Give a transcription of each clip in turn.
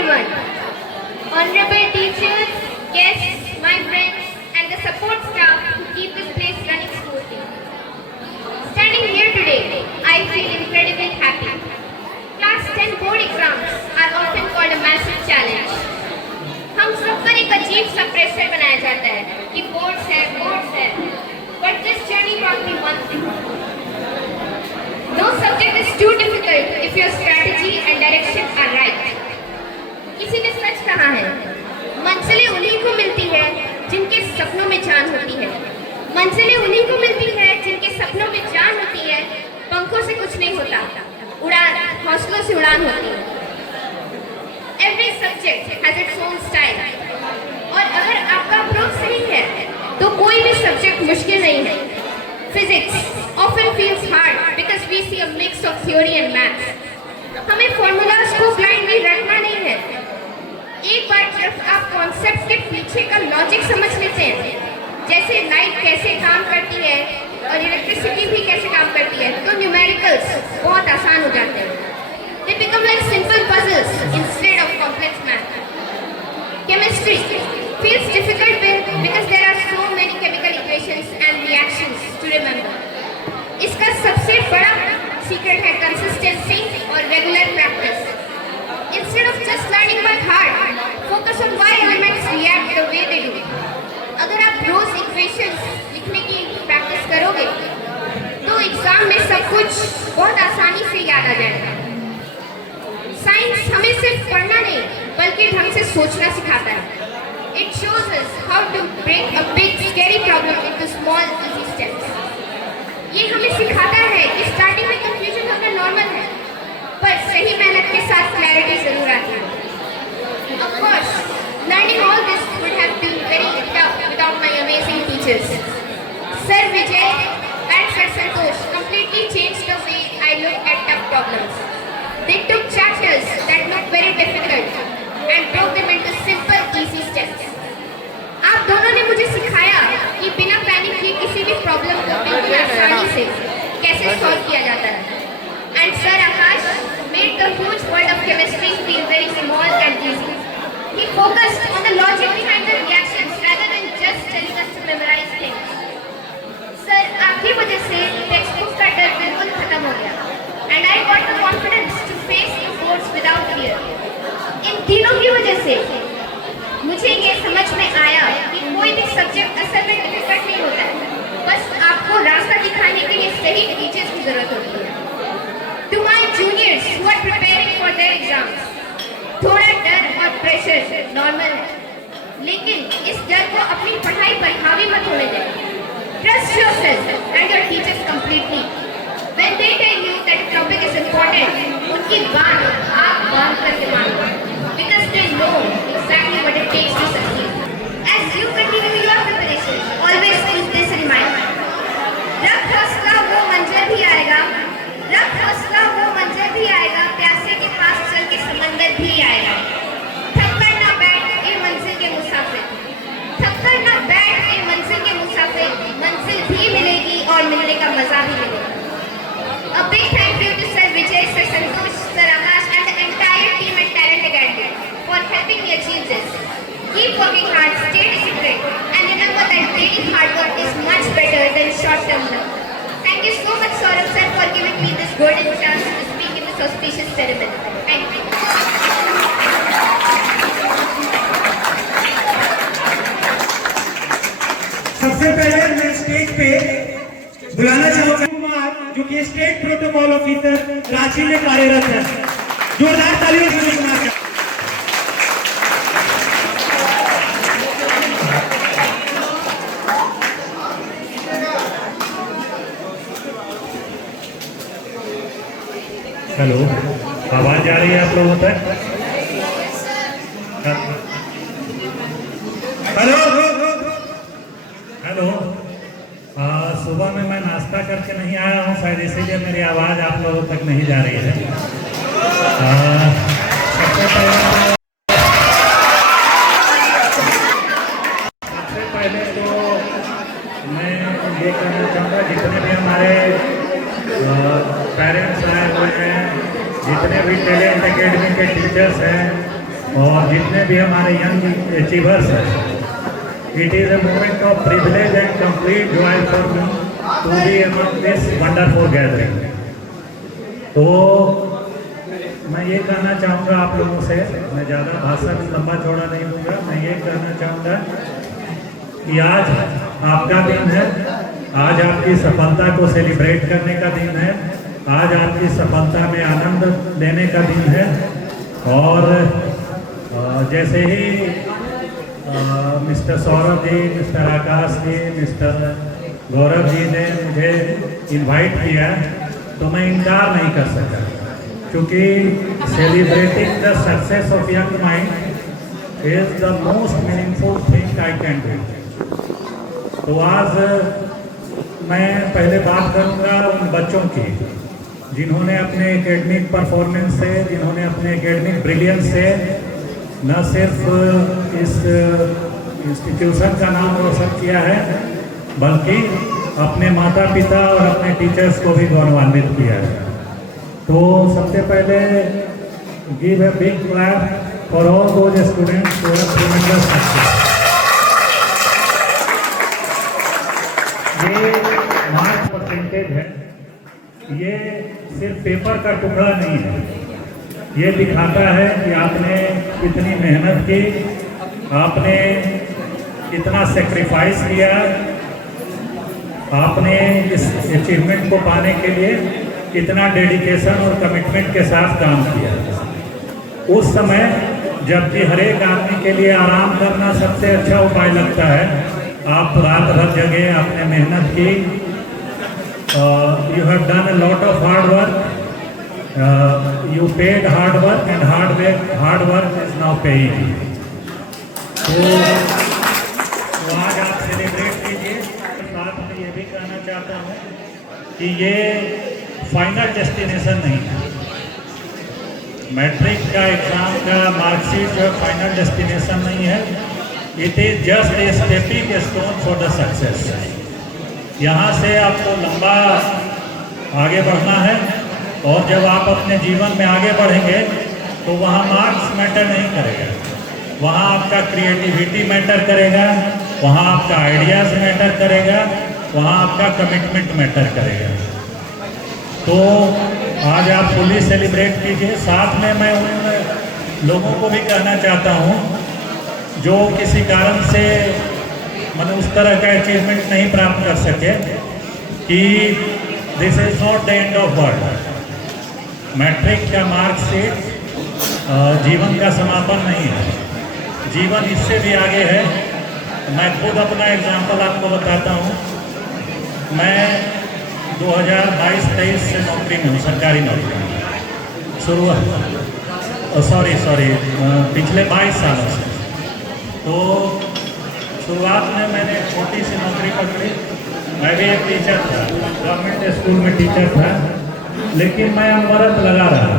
everyone. Honorable teachers, guests, my friends, and the support staff who keep this place running smoothly. Standing here today, I feel incredibly happy. Class 10 board exams are often called a massive challenge. हम सब पर एक अजीब सा pressure बनाया जाता है कि बोर्ड्स है. But this journey taught me one thing. No subject is too difficult if your strategy and direction are right. किसी ने सच कहा है, मंजिलें उन्हीं को मिलती है जिनके सपनों में जान होती है. मंजिलें उन्हीं को मिलती है जिनके सपनों में जान होती है. पंखों से कुछ नहीं होता, उड़ान हौसलों से उड़ान होती है. Every subject has its own style. और अगर आपका अप्रोच सही है तो कोई भी सब्जेक्ट मुश्किल नहीं है. Physics often feels hard because we see a mix of theory and maths. हमें formulas को blindly रखना नहीं है. एक बार जब आप कॉन्सेप्ट के पीछे का लॉजिक समझ लेते हैं, जैसे लाइट कैसे काम करती है और इलेक्ट्रिसिटी भी कैसे काम करती है, तो न्यूमेरिकल्स बहुत आसान हो जाते हैं. They become like simple puzzles instead of complex math. Chemistry feels difficult because there are so many chemical equations and reactions to remember. इसका सबसे बड़ा secret है consistency और regular practice. Instead of just learning by heart, focus on why elements react the way they do. अगर आप रोज equations लिखने की practice करोगे, तो एग्जाम में सब कुछ बहुत आसानी से याद आ जाएगा. साइंस हमें सिर्फ पढ़ना नहीं बल्कि ढंग से सोचना सिखाता है. It shows us how to break a big scary problem into small easy steps. ये हमें सिखाता है कि स्टार्टिंग में कंफ्यूजन होना नॉर्मल है, पर सही मेहनत के साथ क्लैरिटी जरूर आती है. Of course, learning all this would have been very tough without my amazing teachers. Sir Vijay and Sir Santosh completely changed the way I look at tough problems. They took chapters that looked very difficult and broke them into simple, easy steps. आप दोनों ने मुझे सिखाया कि बिना panic किए किसी भी प्रॉब्लम को बिल्कुल आसानी से कैसे सॉल्व किया जाता है. And Sir Akash made the huge world of chemistry feel very small and easy. He focused on the logic behind the reactions rather than just telling us to memorize things. Sir, आपकी वजह से text book का डर बिल्कुल खत्म हो गया. And I got the confidence to face the boards without fear. इन तीनों की वजह से मुझे ये समझ में आया कि कोई भी सब्जेक्ट असल में डिफिकल्ट नहीं होता है, बस आपको रास्ता दिखाने के लिए सही टीचर्स की जरूरत होती है. To my juniors who are preparing for their exams, थोड़ा डर और प्रेशर नॉर्मल है, लेकिन इस डर को अपनी पढ़ाई पर हावी मत होने दें. Trust yourself and your teachers completely. When they tell you that topic is important, उनकी बात आप बात करके मानो, because they know exactly what it takes to succeed. As you continue your preparation, always keep this in mind. रब हौसला वो मंजर भी आएगा, प्यासे के पास चल के समंदर भी आएगा. थककर ना बैठ ए मंजिल के मुसाफिर, मंजिल भी मिलेगी और मिलने का मजा भी मिलेगा. A big thank you to Sir Vijay, Sir Santosh, Sir Akash and the entire team at Talent Academy for helping me achieve this. Keep working hard, stay disciplined and remember that daily hard work is much better than short-term love. Thank you so much Saurabh sir for giving me this golden chance to speak in this auspicious ceremony. Thank you. सबसे पहले मैं stage पे बुलाना चाहूँगा जो कि state protocol officer Ranchi में कार्यरत है. जोरदार तालियों से सुना. हेलो, आवाज आ रही है आप लोगों तक? Hello hello. सुबह में मैं नाश्ता करके नहीं आया हूँ, शायद इसीलिए मेरी आवाज़ आप लोगों तक नहीं जा रही है. सबसे पहले तो मैं ये कहना चाहूँगा, जितने भी हमारे पेरेंट्स आए हुए हैं, जितने भी टैलेंट एकेडमी के टीचर्स हैं, और जितने भी हमारे यंग अचीवर्स हैं, it is a moment of privilege and complete joy for me to be among this wonderful gathering. तो मैं ये कहना चाहूँगा आप लोगों से, मैं ज़्यादा भाषण लंबा चौड़ा नहीं दूंगा, मैं ये कहना चाहूँगा कि आज आपका दिन है, आज आपकी सफलता को सेलिब्रेट करने का दिन है, आज आपकी सफलता में आनंद लेने का दिन है। और जैसे ही मिस्टर सौरभ जी, मिस्टर आकाश जी, मिस्टर गौरव जी ने मुझे इनवाइट किया तो मैं इनकार नहीं कर सका, क्योंकि celebrating the success of young mind is the most meaningful thing I can do. तो आज मैं पहले बात करूंगा उन बच्चों की जिन्होंने अपने एकेडमिक परफॉर्मेंस से, जिन्होंने अपने एकेडमिक ब्रिलियंस से न सिर्फ इस इंस्टीट्यूशन का नाम रोशन किया है, बल्कि अपने माता पिता और अपने टीचर्स को भी गौरवान्वित किया है। तो सबसे पहले give a big clap for all those students who have ट्रेमेंडस success. ये मार्क्स परसेंटेज है, ये सिर्फ पेपर का टुकड़ा नहीं है, ये दिखाता है कि आपने कितनी मेहनत की, आपने कितना सेक्रीफाइस किया, आपने इस अचीवमेंट को पाने के लिए कितना डेडिकेशन और कमिटमेंट के साथ काम किया। उस समय जबकि हर एक आदमी के लिए आराम करना सबसे अच्छा उपाय लगता है, आप रात भर जगे, आपने मेहनत की, you have done a lot of hard work, you paid hard work and hard work is now paying। तो आज आप सेलिब्रेट कीजिए। साथ में ये भी कहना चाहता हूँ कि ये फाइनल डेस्टिनेशन नहीं है, मैट्रिक का एग्ज़ाम का मार्कशीट जो फाइनल डेस्टिनेशन नहीं है, it is just a stepping stone for the success. यहाँ से आपको लंबा आगे बढ़ना है, और जब आप अपने जीवन में आगे बढ़ेंगे तो वहाँ मार्क्स मैटर नहीं करेगा, वहाँ आपका क्रिएटिविटी मैटर करेगा, वहाँ आपका आइडियाज़ मैटर करेगा, वहाँ आपका कमिटमेंट मैटर करेगा। तो आज आप फुली सेलिब्रेट कीजिए। साथ में मैं उन लोगों को भी कहना चाहता हूँ जो किसी कारण से मतलब उस तरह का अचीवमेंट नहीं प्राप्त कर सके, कि this is not the end of world. Matric का मार्कशीट जीवन का समापन नहीं है, जीवन इससे भी आगे है। मैं खुद अपना एग्जाम्पल आपको बताता हूँ। मैं 2022-23 से नौकरी में हूँ, सरकारी नौकरी में पिछले 22 सालों से। तो शुरुआत में मैंने छोटी सी नौकरी पकड़ी, मैं भी एक टीचर था, गवर्नमेंट स्कूल में टीचर था, लेकिन मैं अनवरत लगा रहा।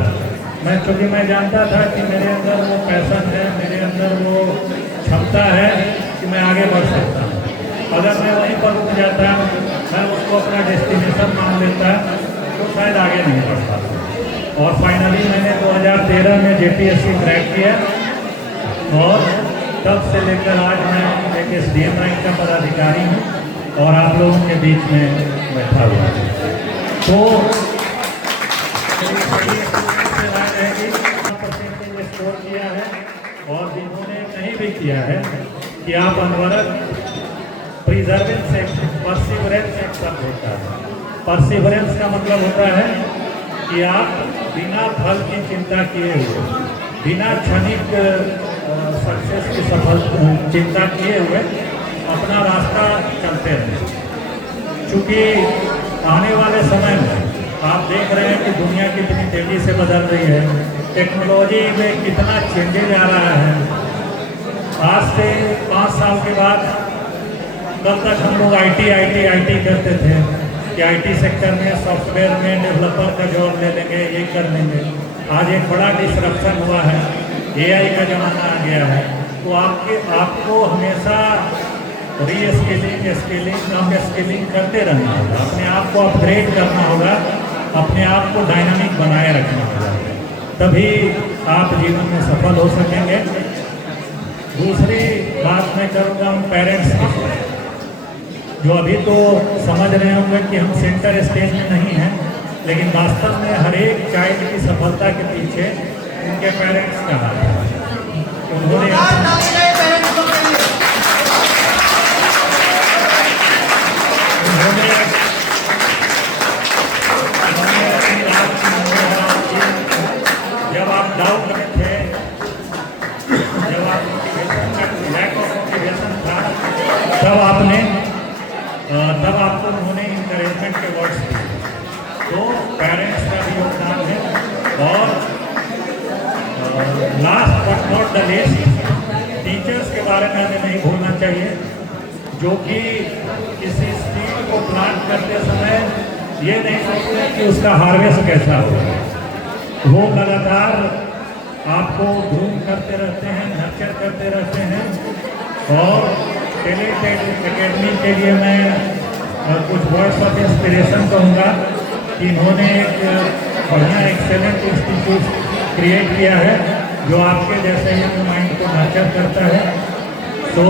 क्योंकि मैं जानता था कि मेरे अंदर वो पैशन है, मेरे अंदर वो क्षमता है कि मैं आगे बढ़ सकता हूँ। अगर मैं वहीं पर रुक जाता, मैं उसको अपना डेस्टिनेशन मान लेता, तो शायद आगे नहीं बढ़ पाता। और फाइनली मैंने 2013 में JPSC क्रैक किया, और तब से लेकर आज मैं एक SDM रैंक का पदाधिकारी हूँ और आप लोगों के बीच में बैठा हुआ हूँ। तो स्कोर किया है, और जिन्होंने नहीं भी किया है कि आप अनवरत प्रिजर्वेंस एक परसिवरेंस एक शब्द होता है। परसिवरेंस का मतलब होता है कि आप बिना फल की चिंता किए हुए, बिना क्षणिक सक्सेस की सफल चिंता किए हुए अपना रास्ता चलते रहें। क्योंकि आने वाले समय में आप देख रहे हैं कि दुनिया कितनी तेज़ी से बदल रही है, टेक्नोलॉजी में कितना चेंजेज आ रहा है। आज से 5 साल के बाद, कल तक हम लोग IT करते थे कि IT सेक्टर में सॉफ्टवेयर में डेवलपर का जॉब ले लेंगे, ये कर लेंगे। आज एक बड़ा डिसरप्शन हुआ है, AI का ज़माना आ गया है। तो आपको हमेशा रीस्किलिंग, स्किलिंग, अपस्किलिंग करते रहना होगा, अपने आप को अपग्रेड करना होगा, अपने आप को डायनामिक बनाए रखना होगा। तभी आप जीवन में सफल हो सकेंगे। दूसरी बात मैं करूँगा उन पेरेंट्स की, जो अभी तो समझ रहे होंगे कि हम सेंटर स्टेज में नहीं हैं, लेकिन वास्तव में हर एक चाइल्ड की सफलता के पीछे उनके पेरेंट्स का हाथ है। उन्होंने जब आप डाउट में थे, जब आप लैक ऑफ मोटिवेशन था, तब आपको उन्होंने इंकरेजमेंट के वर्ड्स दिए। तो पेरेंट्स का भी योगदान है। और last but not the least, teachers के बारे में हमें नहीं भूलना चाहिए, जो कि किसी सीड को प्लांट करते समय ये नहीं सोचते कि उसका हार्वेस्ट कैसा होगा। वो लगातार आपको ग्रूम करते रहते हैं, नर्चर करते रहते हैं। और टैलेंटेड एकेडमी के लिए मैं कुछ वर्ड्स ऑफ इंस्पिरेशन कहूँगा कि इन्होंने एक बढ़िया एक्सेलेंट इंस्टीट्यूट क्रिएट किया है, जो आपके जैसे यंग माइंड को नर्चर करता है। सो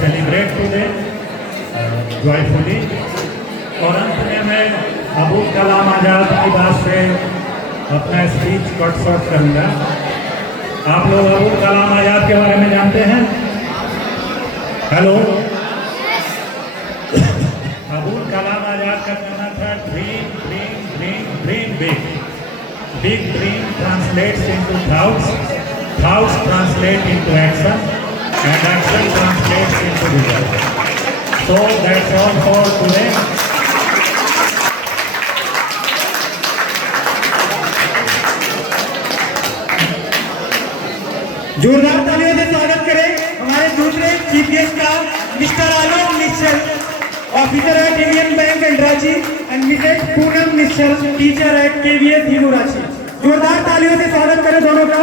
सेलिब्रेट टुडे जॉयफुली। और अंत में मैं अबुल कलाम आज़ाद की बात से अपना स्पीच कट शॉर्ट करूँगा। आप लोग अबुल कलाम आज़ाद के बारे में जानते हैं? हेलो। अबुल कलाम आज़ाद का कहना था, dream dream dream dream big. Big dream translates into thoughts, thoughts translate into action, and action translates into result. So that's all for today. जोरदार तालियों से स्वागत करें हमारे दूसरे चीफ गेस्ट का, mister Alok Mishra, officer at Indian bank and Ranchi, and Mrs Poonam Mishra, teacher at KVS Hindu Ranchi. जोरदार तालियों से स्वागत करें दोनों का।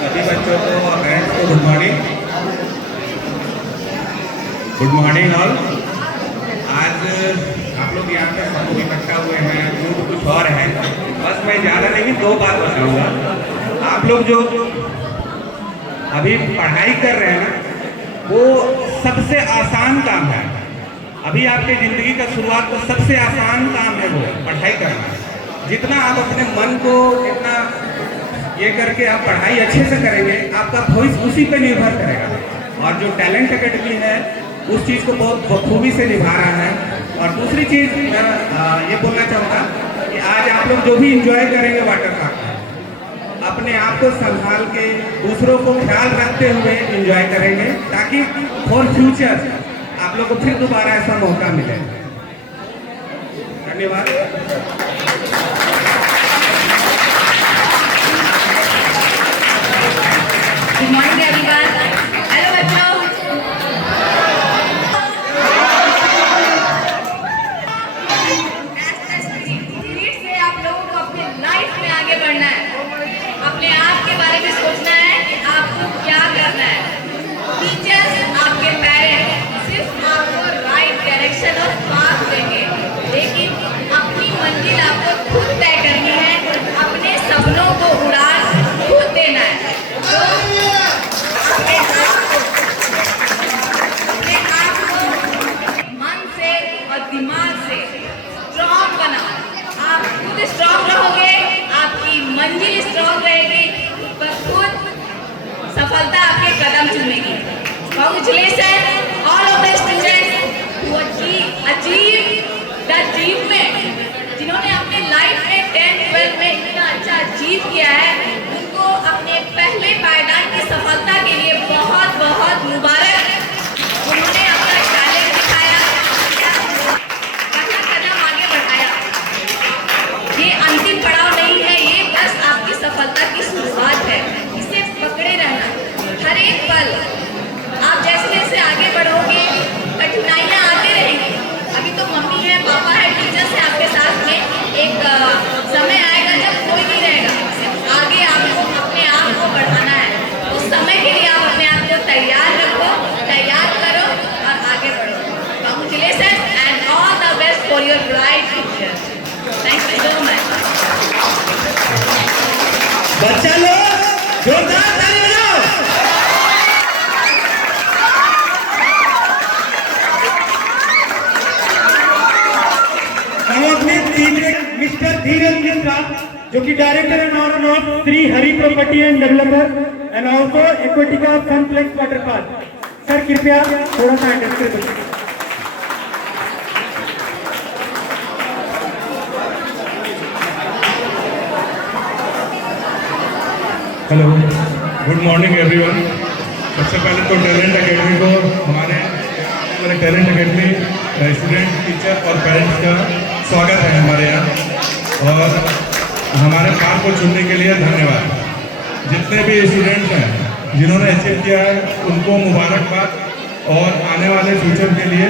सभी बच्चों को और पेरेंट्स को good morning. Good morning all. आज आप लोग यहाँ पे सब लोग इकट्ठा हुए हैं, मूड कुछ और है। बस मैं ज़्यादा नहीं, 2 बात बताऊँगा। आप लोग जो अभी पढ़ाई कर रहे हैं ना, वो सबसे आसान काम है। अभी आपके ज़िंदगी का शुरुआत तो सबसे आसान काम है वो पढ़ाई करना। जितना आप अपने मन को इतना ये करके आप पढ़ाई अच्छे से करेंगे, आपका भविष्य उसी पे निर्भर करेगा। और जो टैलेंट एकेडमी है उस चीज़ को बहुत बखूबी से निभा रहा है। और दूसरी चीज़ मैं ये बोलना चाहूँगा कि आज आप लोग जो भी इंजॉय करेंगे वाटर पार्क में, अपने आप को संभाल के दूसरों को ख्याल रखते हुए इंजॉय करेंगे, ताकि फॉर फ्यूचर आप लोग को फिर दोबारा ऐसा मौका मिले। धन्यवाद। Good morning everyone. Hello बच्चों। स्पिरिट से आप लोगों को अपने लाइफ में आगे बढ़ना है, अपने आप के बारे में सोचना है कि आपको क्या करना है। टीचर्स, आपके पेरेंट्स सिर्फ आपको राइट डायरेक्शन और पाथ देंगे, लेकिन अपनी मंजिल आपको खुद जोरदार ताली बजाओ। हम अपने तीसरे मिस्टर धीरज मिश्रा, जो कि director and owner of Shri Hari property and developer and also Aquatica Sunflex water park. Sir कृपया थोड़ा सा एड्रेस कर दीजिए। Hello, good morning everyone. सबसे पहले तो टैलेंट एकेडमी को, हमारे टैलेंट एकेडमी स्टूडेंट, टीचर और पेरेंट्स का स्वागत है हमारे यहाँ, और हमारे पार्क को चुनने के लिए धन्यवाद। जितने भी स्टूडेंट्स हैं जिन्होंने अचीव किया है उनको मुबारकबाद, और आने वाले फ्यूचर के लिए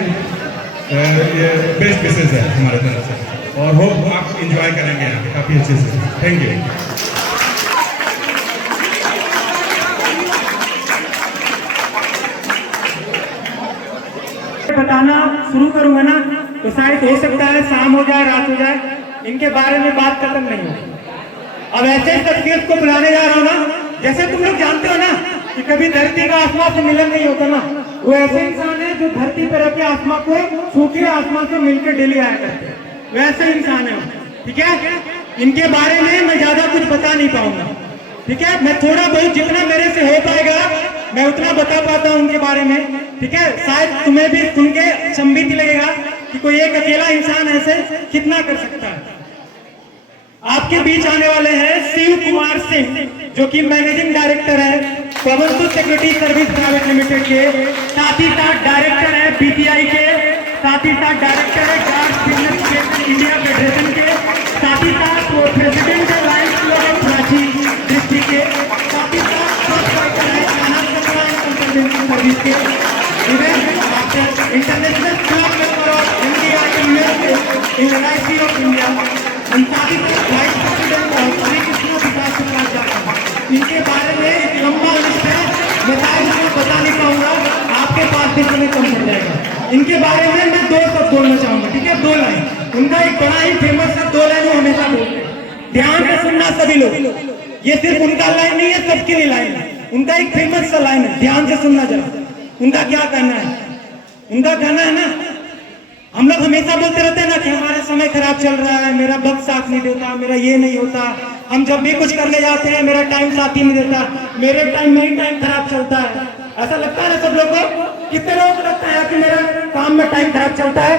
ये बेस्ट विशेष है हमारे तरफ से, और होप आप इंजॉय करेंगे यहाँ काफ़ी अच्छे से। Thank you. बताना शुरू करूंगा ना तो शायद हो सकता है शाम हो जाए, रात हो जाए, इनके बारे में बात खत्म नहीं हो। अब ऐसे शख्सियत को बुलाने जा रहा हूँ ना, जैसे तुम लोग जानते हो ना कि कभी धरती का आसमान से मिलन नहीं होता ना, वो ऐसे इंसान है जो धरती पर रखे आसमान को छू के आसमान से मिलकर डेली आया करते हैं, वैसे इंसान है। ठीक है, इनके बारे में मैं ज्यादा कुछ बता नहीं पाऊंगा। ठीक है, मैं थोड़ा बहुत जितना मेरे से हो पाएगा मैं उतना बता पाता हूँ उनके बारे में। ठीक है, शायद तुम्हें भी सुन के संबित लगेगा कि कोई एक अकेला इंसान ऐसे कितना कर सकता है। आपके बीच आने वाले हैं शिव कुमार सिंह, जो कि मैनेजिंग डायरेक्टर है Pawanpur security service private limited के, साथ ही साथ डायरेक्टर है बीपीआई के, साथ ही साथ डायरेक्टर है गार्ड बिजनेस इंडिया फेडरेशन के, साथ ही साथ वो प्रेसिडेंट है Lions club of Ranchi district के, साथ ही साथ सर्विस के, international club member of India in NIC of India, साथ ही साथ vice president of Shri Krishna Vikas transfer. इनके बारे में एक लंबा लिस्ट है, मैं बता नहीं पाऊंगा, आपके पास भी समय कम पड़ जाएगा। इनके बारे में मैं दो शब्द बोलना चाहूंगा। ठीक है, 2 लाइन। उनका एक बड़ा ही फेमस है, 2 लाइन वो हमेशा बोलते हैं, ध्यान से सुनना सभी लोग। ये सिर्फ उनका लाइन नहीं है, सबके लिए लाइन है। उनका एक फेमस सा लाइन है, ध्यान से सुनना जरा। उनका क्या कहना है? उनका कहना है ना, हम लोग हमेशा बोलते रहते हैं ना कि हमारा समय खराब चल रहा है, मेरा वक्त साथ नहीं देता, मेरा ये नहीं होता, हम जब भी कुछ करने जाते हैं मेरा टाइम साथ ही नहीं देता, मेरे टाइम में ही टाइम खराब चलता है। ऐसा लगता है ना सब लोगों को? कितने लोगों को लगता है कि मेरा काम में टाइम खराब चलता है?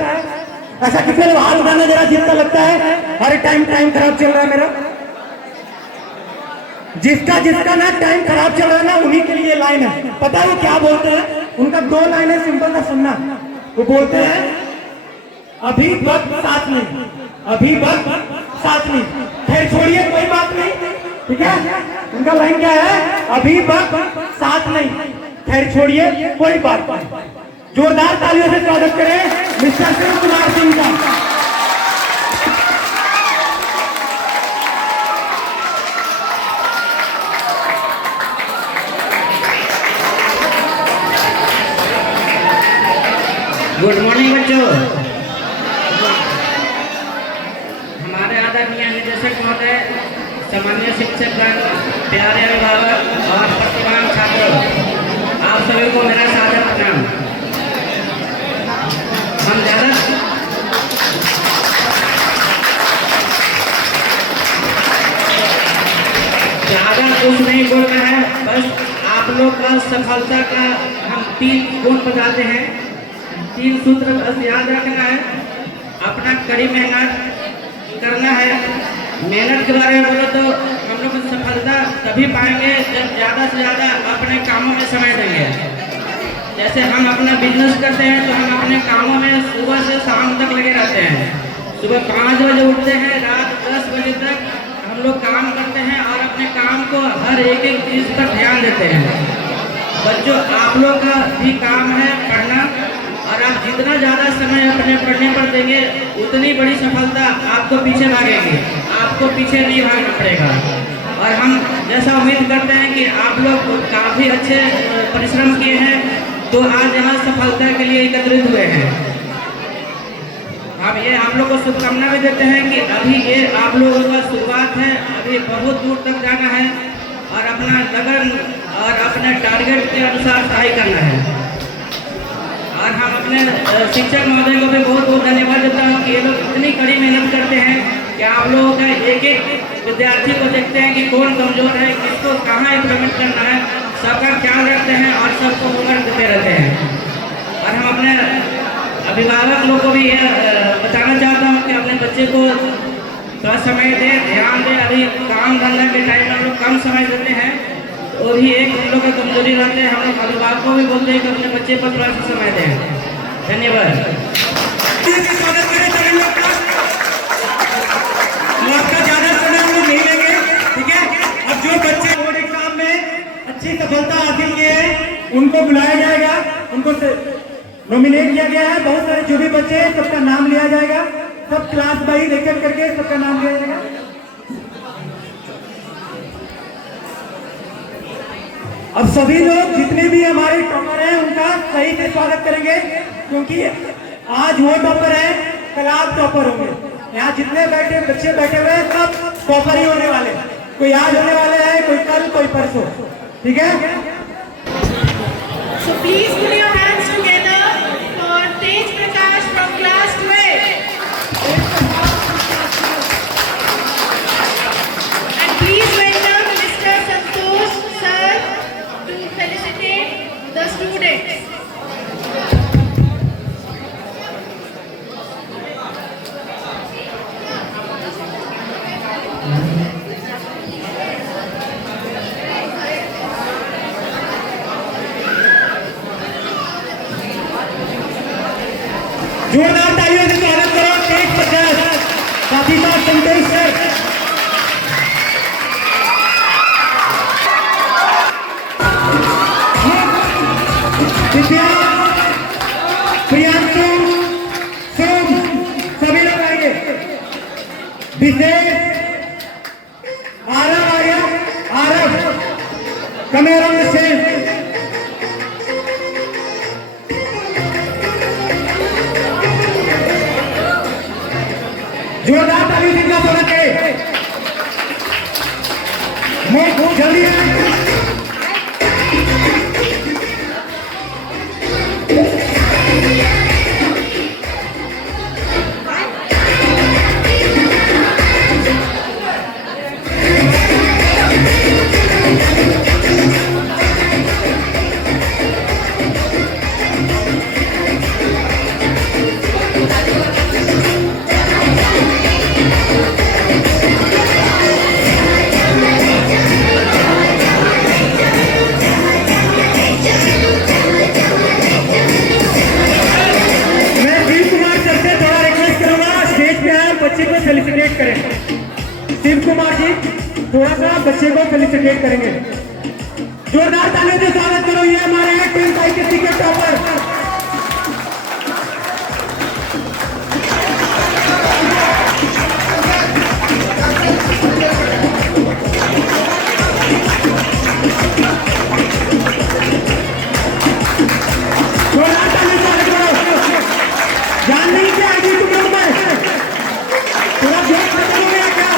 ऐसा कितने लोग हाथ उठाना जरा, जिसका लगता है हर टाइम खराब चल रहा है मेरा? जिसका ना टाइम खराब चल रहा है ना, उन्हीं के लिए लाइन है। पता है वो क्या बोलते हैं? उनका 2 लाइन है, सिंपल सा सुनना। वो बोलते हैं अभी वक्त साथ नहीं, अभी वक्त साथ नहीं, खैर छोड़िए कोई बात नहीं। ठीक है, उनका लाइन क्या है? अभी वक्त साथ नहीं, खैर छोड़िए कोई बात नहीं। जोरदार तालियों से स्वागत करें मिस्टर शिव कुमार सिंह का। गुड मॉर्निंग बच्चों। हमारे आदरणीय निदेशक महोदय, सामान्य शिक्षकगण, प्यारे अभिभावक और प्रतिभावान छात्रों, आप सभी को मेरा सादर प्रणाम। हम ज़्यादा कुछ नहीं बोल रहे हैं, बस आप लोग का सफलता का हम 3 गुण बताते हैं। 3 सूत्र बस याद रखना है। अपना कड़ी मेहनत करना है। मेहनत के बारे में बोलो तो हम लोग सफलता तभी पाएंगे जब ज़्यादा से ज़्यादा अपने कामों में समय देंगे। जैसे हम अपना बिजनेस करते हैं तो हम अपने कामों में सुबह से शाम तक लगे रहते हैं। सुबह 5 बजे उठते हैं, रात 10 बजे तक हम लोग काम करते हैं और अपने काम को हर एक चीज़ पर ध्यान देते हैं। बच्चों, आप लोग का भी काम है पढ़ना, और आप जितना ज़्यादा समय अपने पढ़ने पर देंगे उतनी बड़ी सफलता आपको पीछे भागेगी, आपको पीछे नहीं भागना पड़ेगा। और हम जैसा उम्मीद करते हैं कि आप लोग काफ़ी अच्छे परिश्रम किए हैं, तो आज यहाँ सफलता के लिए एकत्रित हुए हैं। हम ये आप लोग को शुभकामना भी देते हैं कि अभी ये आप लोगों का शुरुआत है, अभी बहुत दूर तक जाना है। और अपना लगन और अपने टारगेट के अनुसार पढ़ाई करना है। और हम अपने शिक्षक महोदय को भी बहुत बहुत धन्यवाद देता हूँ कि ये लोग इतनी कड़ी मेहनत करते हैं कि आप लोगों का एक एक विद्यार्थी को देखते हैं कि कौन कमजोर है, किसको कहाँ इम्प्लीमेंट करना है, सबका ख्याल रखते हैं और सबको होमवर्क देते रहते हैं। और हम अपने अभिभावक लोग को भी बताना चाहता हूँ कि अपने बच्चे को थोड़ा समय दें, ध्यान दें। अभी काम धंधा के टाइम में हम लोग कम समय देते हैं, वो भी एक हम लोग का कमजोरी रहते हैं। हम लोग अभिभावक को भी बोलते हैं कि अपने बच्चे पर थोड़ा सा समय दें। धन्यवाद। स्वागत करें सभी लोग का। आपका ज्यादा समय हम लोग नहीं लेंगे, ठीक है। अब जो बच्चे बोर्ड एग्जाम में अच्छी सफलता हासिल किए हैं उनको बुलाया जाएगा, उनको नॉमिनेट किया गया है। बहुत सारे जो भी बच्चे हैं सबका नाम लिया जाएगा, सब क्लास वाइज एक एक करके सबका नाम लिया जाएगा। अब सभी लोग जितने भी हमारे टॉपर हैं उनका सही से स्वागत करेंगे, क्योंकि आज वो टॉपर है, कल आप टॉपर होंगे। यहाँ जितने बच्चे बैठे हुए हैं सब टॉपर ही होने वाले, कोई आज होने वाले हैं, कोई कल, कोई परसों, ठीक है। So please put your hands together for Tej Prakash from class 12. And please welcome Mr. Santosh sir to felicitate the students. जोरदार तालियों से स्वागत करो तेज प्रकाश, साथ ही साथ संतोष सर। विद्या, प्रियांशु, सोम, सभी लोग आएंगे। विशेष, आरव आ गया, आरव, कमेरम से जोरदार ताली से स्वागत करें। जल्दी फेलिसिटेट करें। शिव कुमार जी थोड़ा सा बच्चे को फेलिसिटेट करेंगे। जोरदार तालियों से स्वागत करो, ये हमारे हैं 10th ICSE के टॉपर। जोरदार तालियों से स्वागत करो। जान नहीं क्या आगे तुम लोग में थोड़ा जोर खत्म हो गया क्या?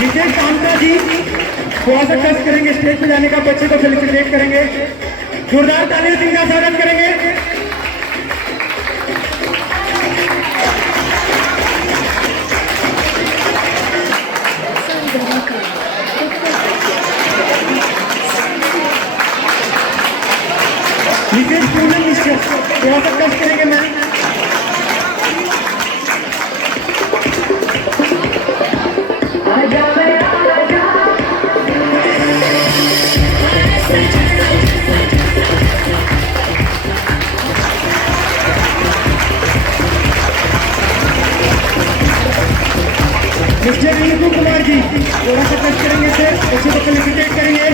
नितेश कामता जी थोड़ा सा टच करेंगे, स्टेज पे जाने का बच्चे को फेलिसिटेट करेंगे। जोरदार तालियों से इनका स्वागत करेंगे। नितेश पूनम मिश्रा थोड़ा सा टच करेंगे मैम। मिस्टर रिंकू कुमार जी थोड़ा सा टच करेंगे, से बच्चे को फेलिसिटेट करेंगे।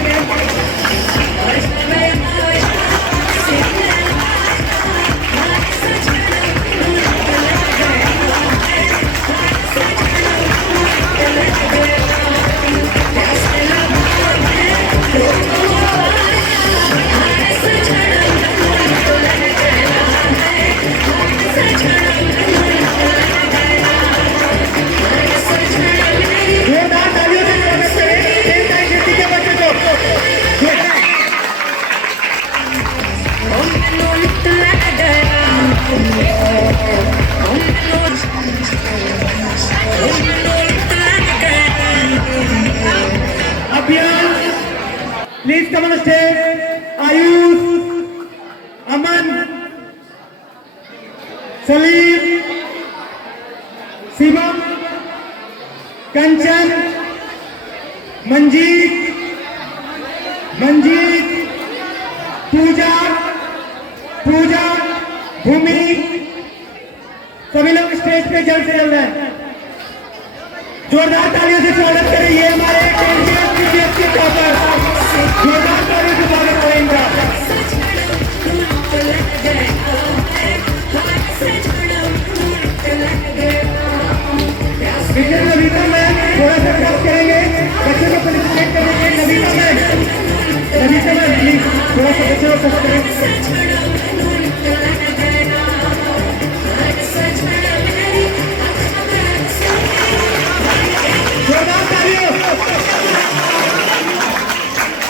Abhiyan please come on stage. Ayush, Aman, Salim, Shivam, Kanchan, Manjeet, Pooja, Bhoomi, सभी लोग स्टेज पे जल्द से जल्द हैं। जोरदार तालियों से स्वागत करें ये हमारे के टॉपर। जोरदार तालियों से स्वागत करें इनका। विजय नवीता मैम थोड़ा सा क्रॉस करेंगे, बच्चों को फेलिसिटेट करेंगे। नवीता मैम प्लीज थोड़ा सा बच्चों को क्रॉस करें।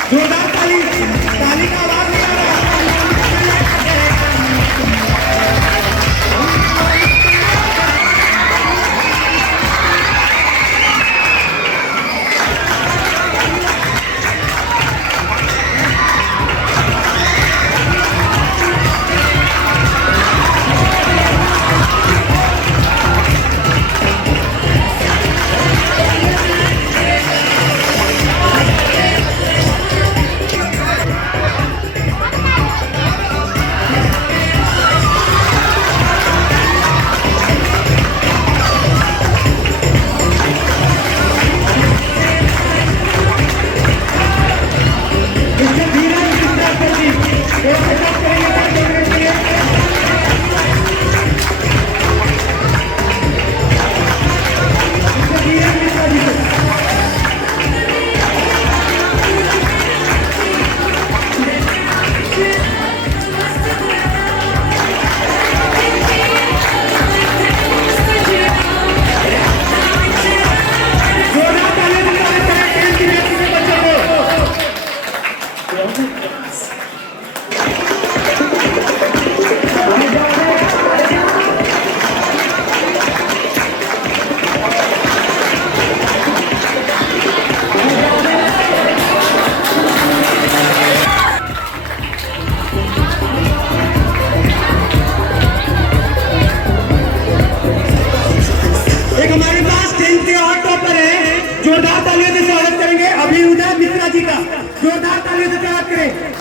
जोरदार ताली का आवाज नहीं आ रहा।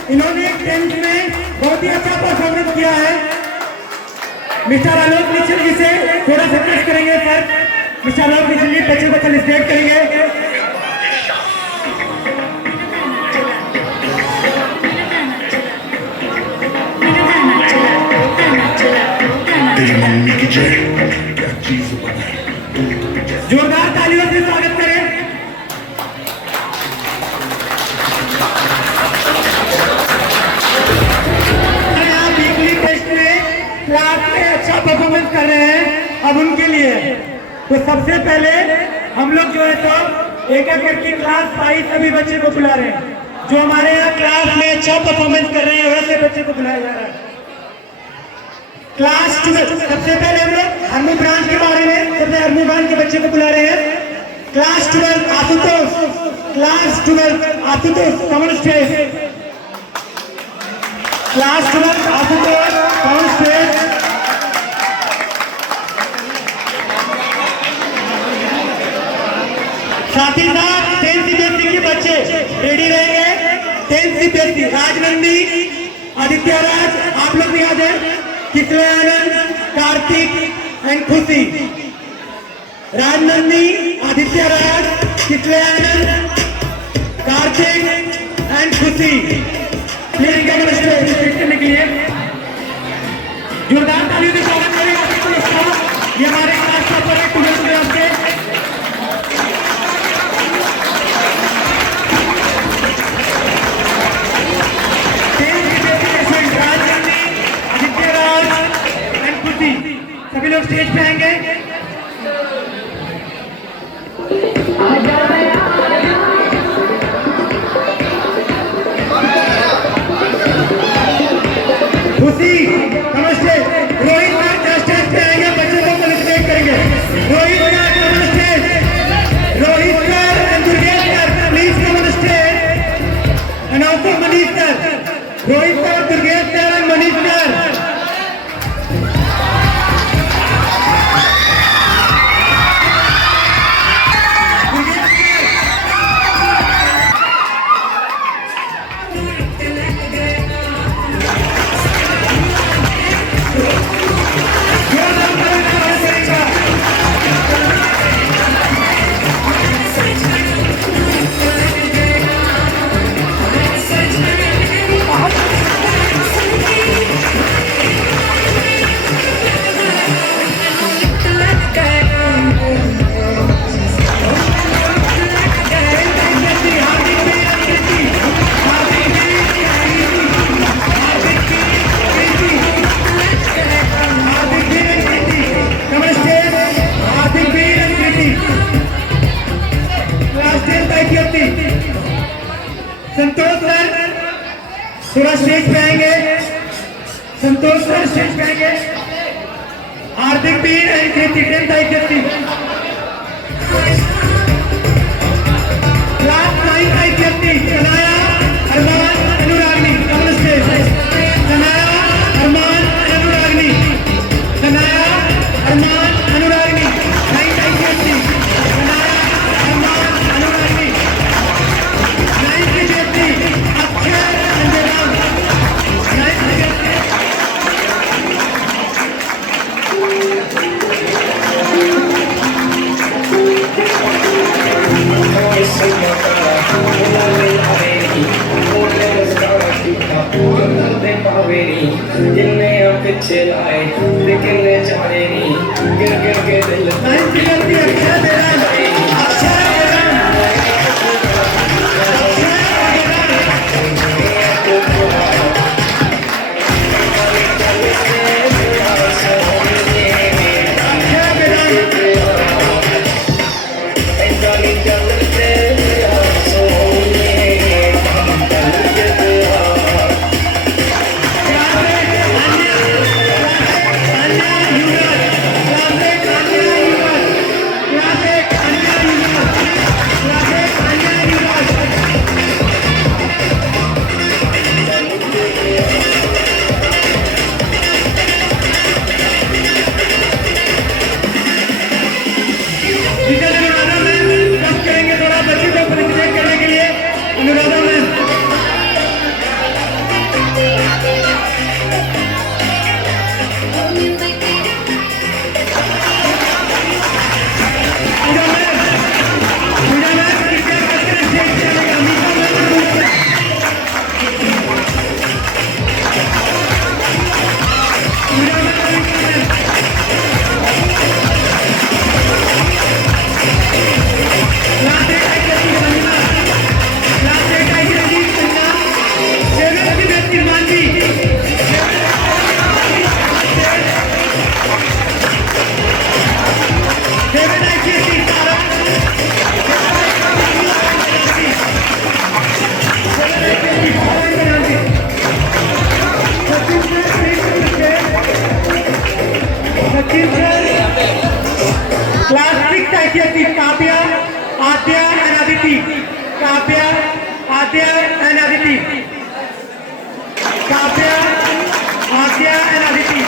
इन्होंने 10th में बहुत ही अच्छा परफॉर्मेंस किया है। मिस्टर आलोक निश्चल जी से थोड़ा सा रिक्वेस्ट करेंगे सर। मिस्टर आलोक निश्चल जी बच्चों को फेलिसिटेट करेंगे। जोरदार तालियों से स्वागत करें। क्लास में अच्छा परफॉर्मेंस कर रहे हैं, अब उनके लिए तो सबसे पहले हम लोग जो है तो एक एक करके क्लास 5 सभी बच्चे को बुला रहे हैं। जो हमारे यहाँ क्लास में अच्छा परफॉर्मेंस कर रहे हैं वैसे बच्चे को बुलाया जा रहा है। क्लास 12 सबसे पहले हम लोग हरमू ब्रांच के बारे में सबसे हरमू ब्रांच के बच्चे को बुला रहे हैं। क्लास 12 आशुतोष, क्लास 12 आशुतोष कमल स्टेज। क्लास 12 आशुतोष कमल स्टेज। साथ ही साथ 10th CBSE के बच्चे रेडी रहेंगे। 10th CBSE राजनंदी, आदित्य राज, आप लोग भी आ जाए। किसले आनंद, कार्तिक एंड खुशी। राजनंदी, आदित्य राज, किसले आनंद, कार्तिक एंड खुशी। प्लीज इनका रिस्पेक्ट करने के लिए जोरदार तालियों से स्वागत करेगा। ये हमारे क्लास टॉपर है 12th क्लास के। सभी लोग स्टेज पे आएंगे। खुशी, नमस्ते। रोहित कलर स्टेज पे आएंगे। Hardik Bir and Kriti 10th ICSE, class 9 ICSE, Kanaya Arman Anuragni come on stage, Kanaya Arman Anuragni, Kanaya Arman Anuragni 9th ICSE, Kanaya Arman Anuragni 9th ICSE, Akshay Anjanam 9th ICSE। पिछे लाए लेकिन चारे नहीं गिर गिर के दिल class 6 ICSE, Kavya Aadya and Aditi, Kavya Aadya and Aditi, Kavya Aadya and Aditi.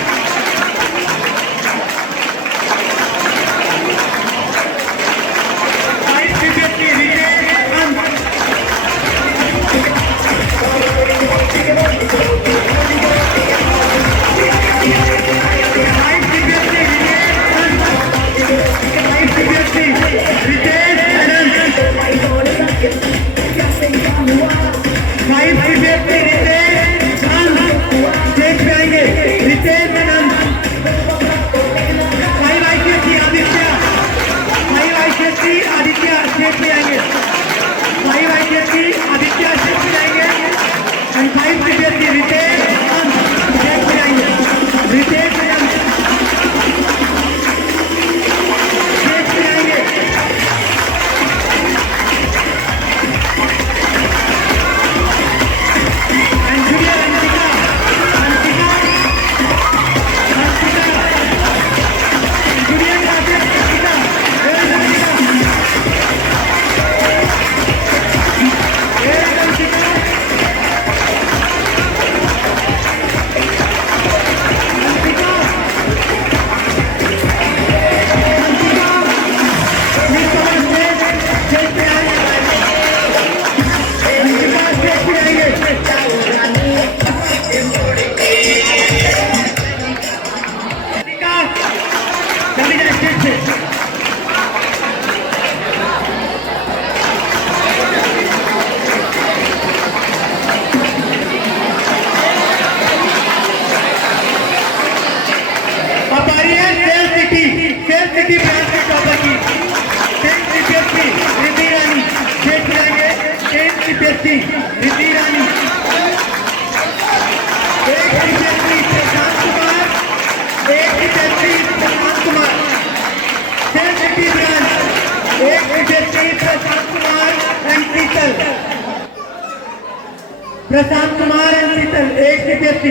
Prashant Kumar and Sheetal, एक CPSC।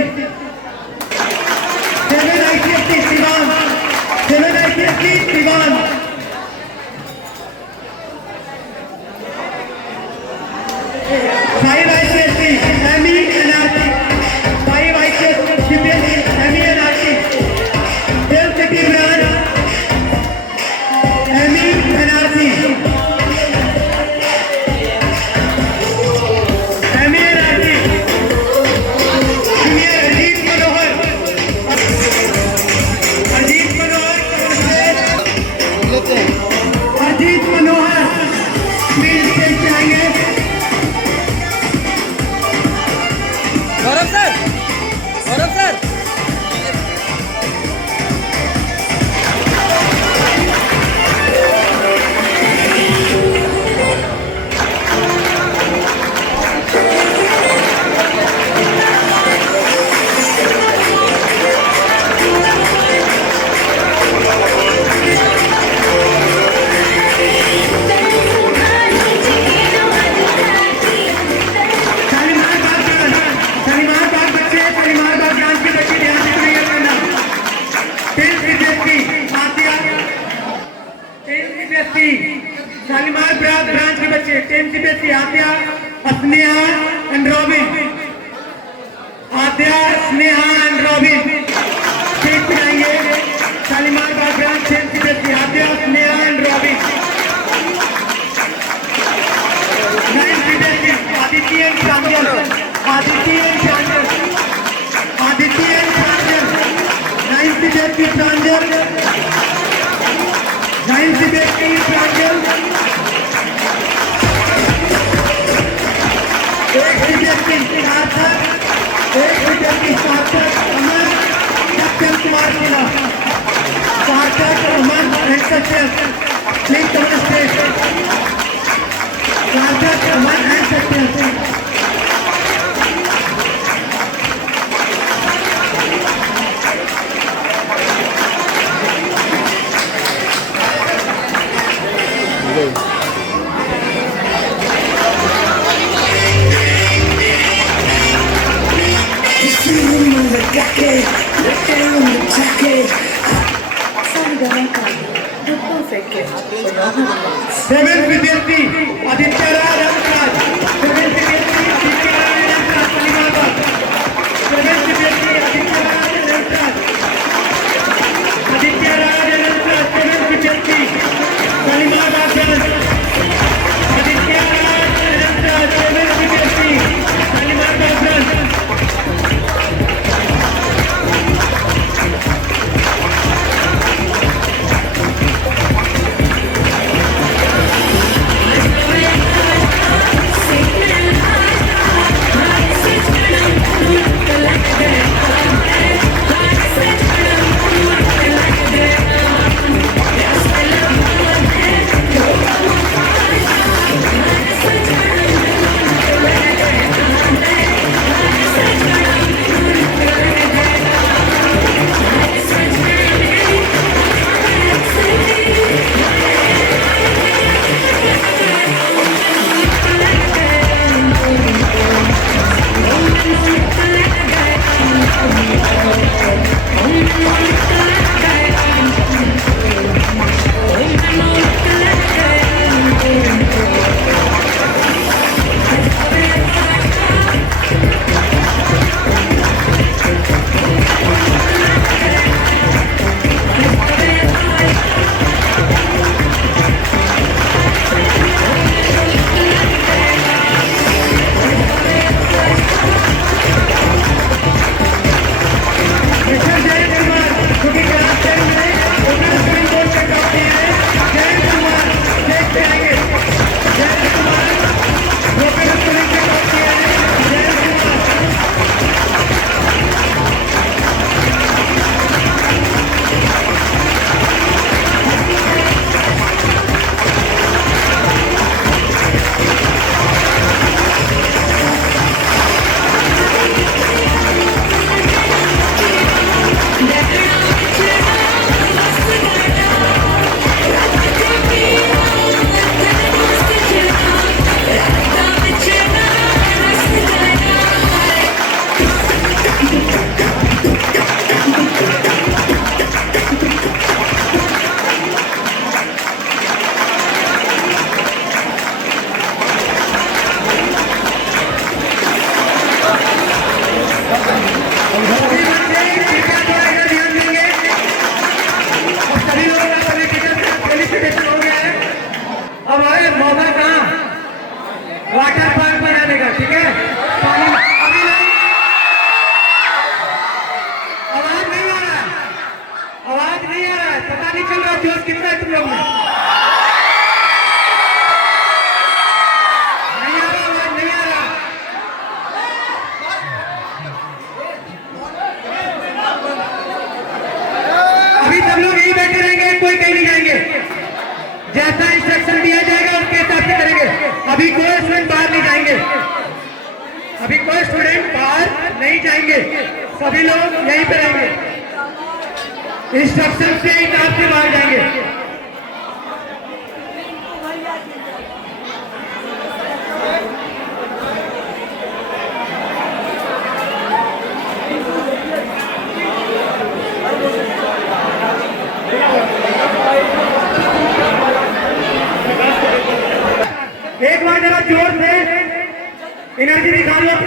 CBSE Adya, Sneha and Robin. Adya, Sneha and Robin. Stage पे आएंगे। Shalimar Bagram, 10th CBSE Adya, Sneha and Robin. 9th CBSE Aditi and Pranjal. Aditi and Pranjal. Aditi and Pranjal. 9th CBSE Pranjal. 9th CBSE Pranjal. 8th CBSE Sarthak. 8th CBSE Sarthak Aman Satyam Kumar Sinha. Sarthak Aman and Satyam. Please come on stage. Sarthak Aman and Satyam. Seventh CBSE Aditya Raj Ramraj. 7th CBSE Aditya Raj Ramraj Salimabad. 7th CBSE Aditya Raj Ramraj. Aditya Raj Ramraj. 7th CBSE Salimabad branch. Aditya Raj Ramraj. 7th CBSE Salimabad branch. Water park बनाने का, ठीक है? पानी अभी नहीं, आवाज नहीं आ रहा, आवाज नहीं आ रहा है, पता नहीं चल रहा जोश कितना है तुम लोग में। नहीं आ रहा, आवाज नहीं आ रहा। अभी सब लोग यही बैठे रहेंगे, कोई कहीं नहीं जाएंगे। जैसा इंस्ट्रक्शन दिया जाएगा उसके हिसाब से करेंगे। अभी कोई स्टूडेंट बाहर नहीं जाएंगे, अभी कोई स्टूडेंट बाहर नहीं जाएंगे, सभी लोग यहीं पे रहेंगे। इंस्ट्रक्शन के हिसाब से बाहर जाएंगे। एक बार जरा दिखा रहे हो